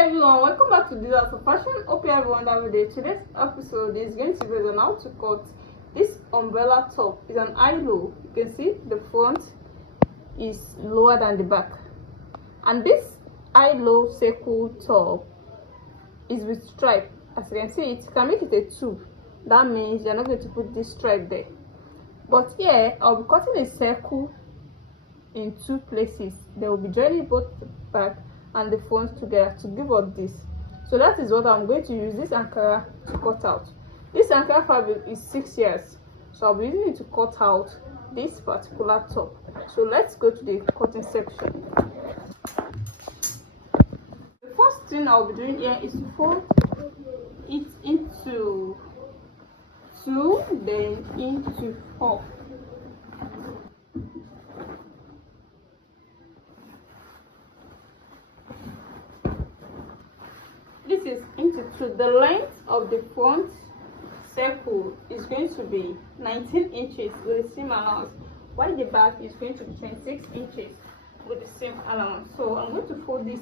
everyone, welcome back to Dealers of Fashion. Hope you everyone have a day. Today's episode is going to be on how to cut this umbrella top. It's an high low. You can see the front is lower than the back, and this high low circle top is with stripe. As you can see, it can make it a tube. That means you're not going to put this stripe there, but here I'll be cutting a circle in two places. They will be joining both the back and the front together to give us this. So that is what I'm going to use this Ankara to cut out. This Ankara fabric is 6 years, so I'll be using it to cut out this particular top. So let's go to the cutting section. The first thing I'll be doing here is to fold it into 2, then into 4. This is into 2. The length of the front circle is going to be 19 inches with the seam allowance, while the back is going to be 26 inches with the same allowance. So I'm going to fold this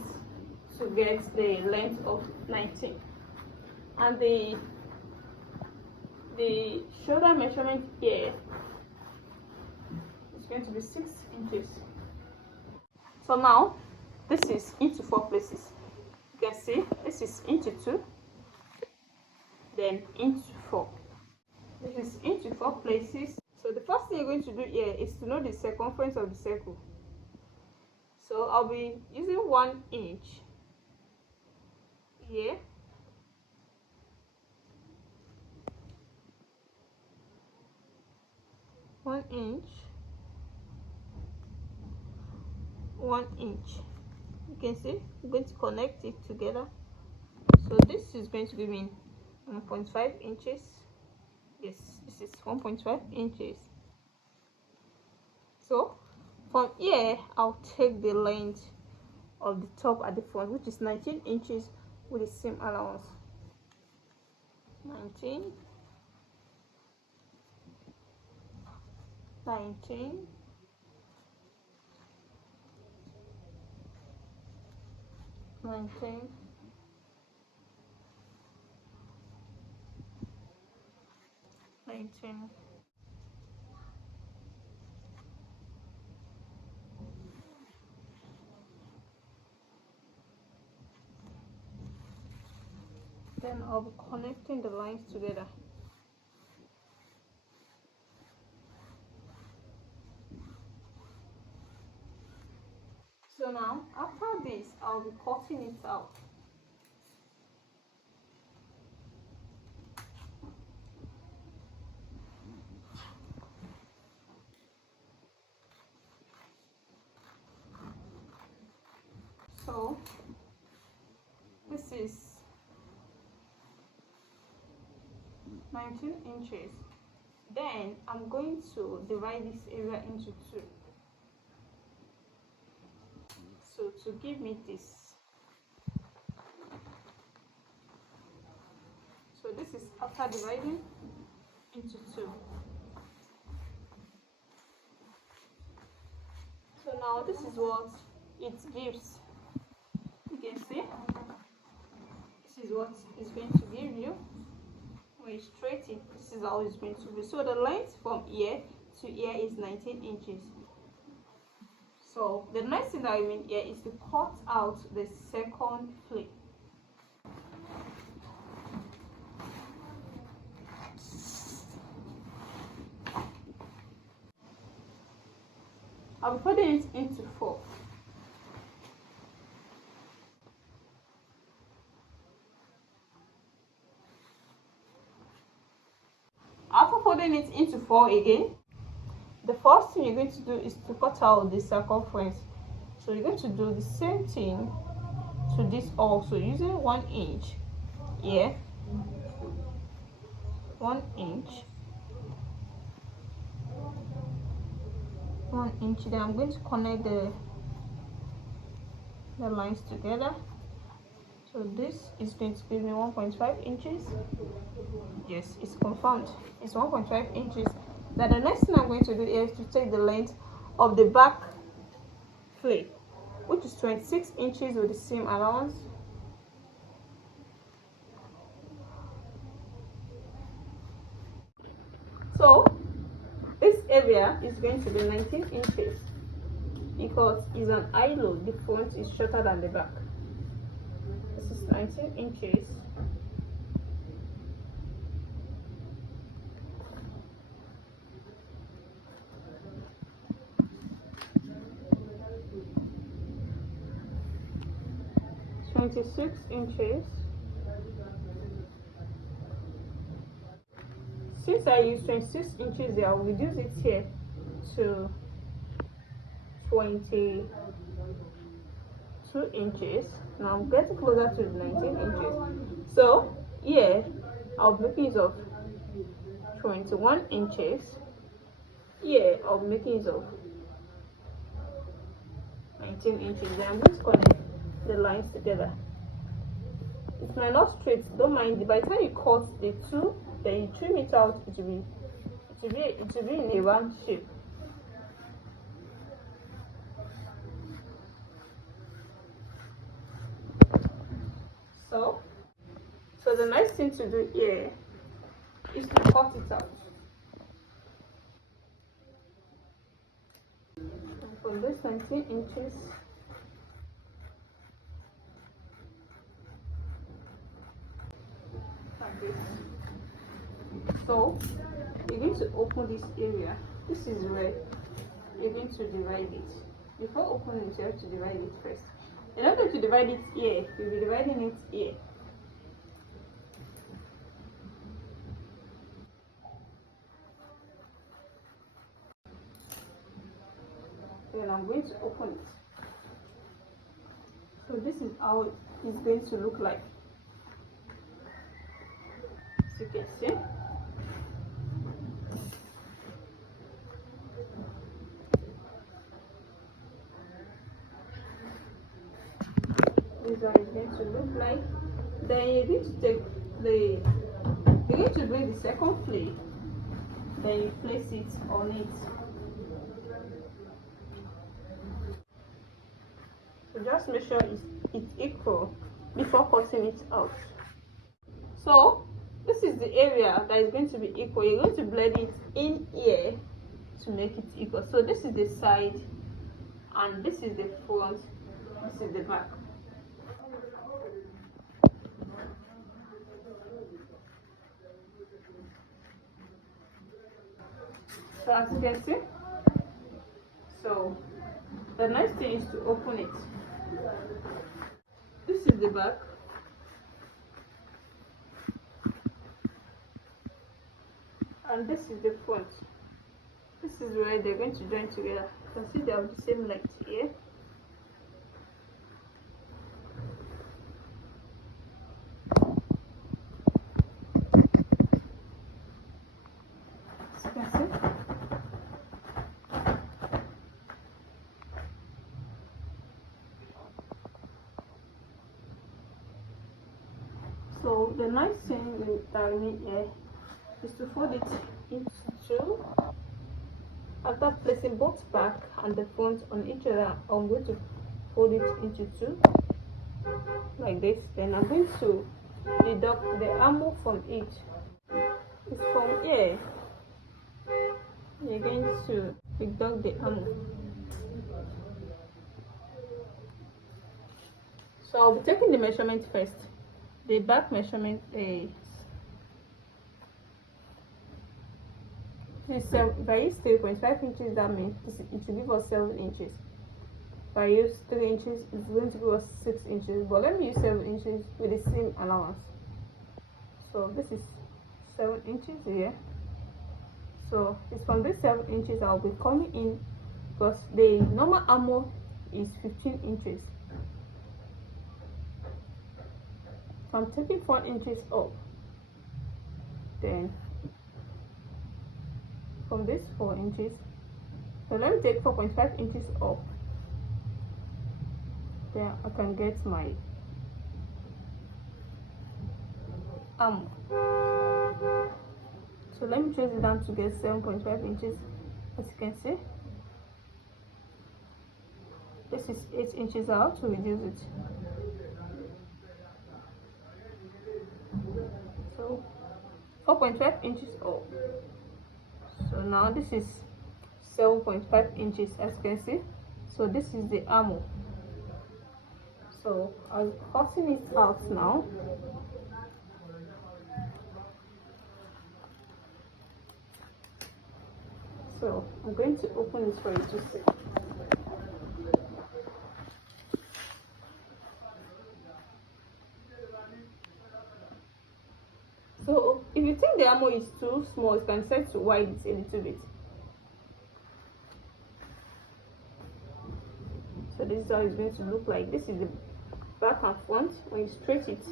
to get the length of 19, and the shoulder measurement here is going to be 6 inches. So now this is into 4 places. You can see this is into 2, then into 4. This is into 4 places. So the first thing you're going to do here is to know the circumference of the circle. So I'll be using 1 inch here, one inch. You can see I'm going to connect it together. So this is going to give me 1.5 inches. Yes, this is 1.5 inches. So from here I'll take the length of the top at the front, which is 19 inches with the seam allowance. 19, 19, 19, 19, then I'll be connecting the lines together. So now after this I'll be cutting it out. So this is 19 inches. Then I'm going to divide this area into 2. So to give me this. So this is after dividing into 2. So now this is what it gives. You can see this is what it's going to give you when you straighten it. This is how it's going to be. So the length from here to here is 19 inches. So the next thing that I mean here is to cut out the second flip. I'll be folding it into 4. After folding it into 4 again, the first thing you're going to do is to cut out the circumference. So you're going to do the same thing to this also, using 1 inch here, 1 inch, 1 inch. Then I'm going to connect the lines together. So this is going to give me 1.5 inches. Yes, it's confirmed. It's 1.5 inches. Then the next thing I'm going to do is to take the length of the back flip, which is 26 inches with the seam allowance. So this area is going to be 19 inches because it's an eye low. The front is shorter than the back. This is 19 inches. $26. Since I use 26 inches here, I'll reduce it here to 22 inches. Now I'm getting closer to 19 inches. So here I'll be making use of 21 inches. Here I'll be making use of 19 inches. Then I'm going to connect the lines together. It might not straight, don't mind. By the time you cut the two, then you trim it out, it will be in a round shape. So the next thing to do here is to cut it out. And from this 19 inches, like this. So you're going to open this area. This is where you're going to divide it. Before opening it, you have to divide it first. You're not going to divide it here, you'll be dividing it here. Then I'm going to open it. So this is how it's going to look like. As you can see. This one is going to look like. Then you're going to take you're going to bring the second plate, then you place it on it. So just make sure it's equal before cutting it out. So this is the area that is going to be equal. You're going to blend it in here to make it equal. So this is the side and this is the front, this is the back. So as you can see, so the next thing is to open it. This is the back. And this is the front. This is where they're going to join together. You can see they have the same length here. As you can see. So the nice thing that we need here is to fold it into two. After placing both back and the front on each other, I'm going to fold it into two like this. Then I'm going to deduct the armhole from each. It's from here. You're going to deduct the armhole. So I'll be taking the measurement first. The back measurement is if I use 3.5 inches, that means it will give us 7 inches. If I use 3 inches, it's going to give us 6 inches. But let me use 7 inches with the same allowance. So this is 7 inches here. So it's from this 7 inches I'll be coming in, because the normal armhole is 15 inches. So I'm taking 4 inches up. Then from this 4 inches, so let me take 4.5 inches up. Then I can get my arm. So let me trace it down to get 7.5 inches. As you can see, this is 8 inches. I have to reduce it. So 4.5 inches up. So now this is 7.5 inches, as you can see. So this is the ammo. So I'm cutting it out now. So I'm going to open it for you to see. So if you think the ammo is too small, you can set to wide it a little bit. So this is how it's going to look like. This is the back and front when you straight it,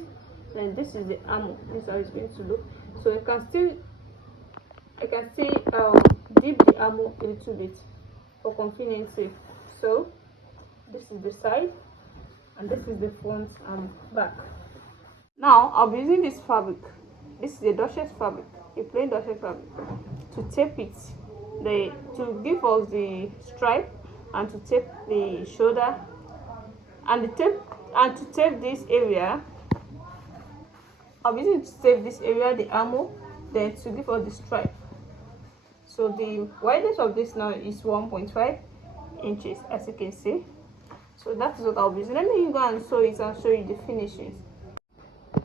and this is the ammo. This is how it's going to look. So I can still dip the ammo a little bit for convenience sake. So this is the side, and this is the front and back. Now I'll be using this fabric. This is a Dutchess fabric, a plain Dutchess fabric, to tape it, to give us the stripe, and to tape the shoulder, and to tape this area. I'll be using to tape this area, the ammo, then to give us the stripe. So the wideness of this now is 1.5 inches, as you can see. So that is what I'll be using. Let me go and sew it and show you the finishes.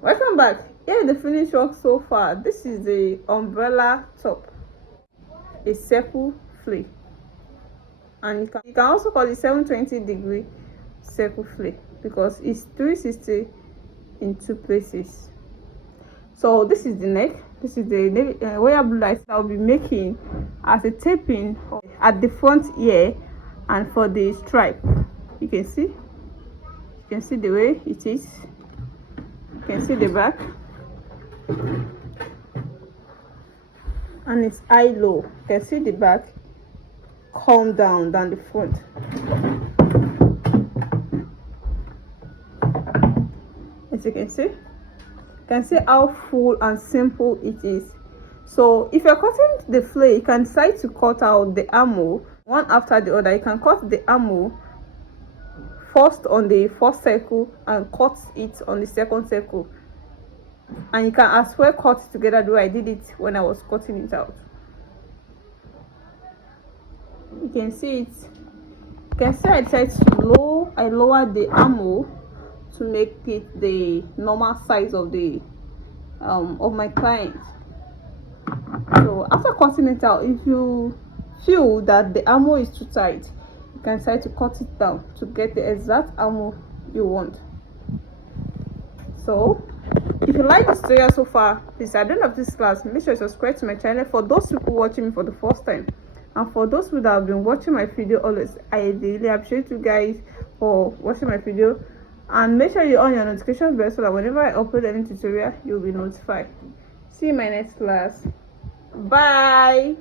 Welcome back. Here is the finished work so far. This is the umbrella top, a circle flare, and you can also call it 720-degree circle flare because it's 360 in two places. So this is the neck. This is the royal blue light that I'll be making as a taping at the front ear, and for the stripe, you can see the way it is. You can see the back, and it's high low. You can see the back come down than the front. As you can see how full and simple it is. So if you're cutting the flare, you can decide to cut out the ammo one after the other. You can cut the ammo first on the first circle and cut it on the second circle, and you can as well cut it together the way I did it when I was cutting it out. You can see it. You can see I tried to lower the ammo to make it the normal size of the of my client. So after cutting it out, if you feel that the ammo is too tight, you can try to cut it down to get the exact ammo you want. So if you like this tutorial so far, please, at the end of this class, make sure you subscribe to my channel. For those people watching me for the first time, and for those who have been watching my video always, I really appreciate you guys for watching my video. And make sure you on your notification bell so that whenever I upload any tutorial, you'll be notified. See you in my next class. Bye.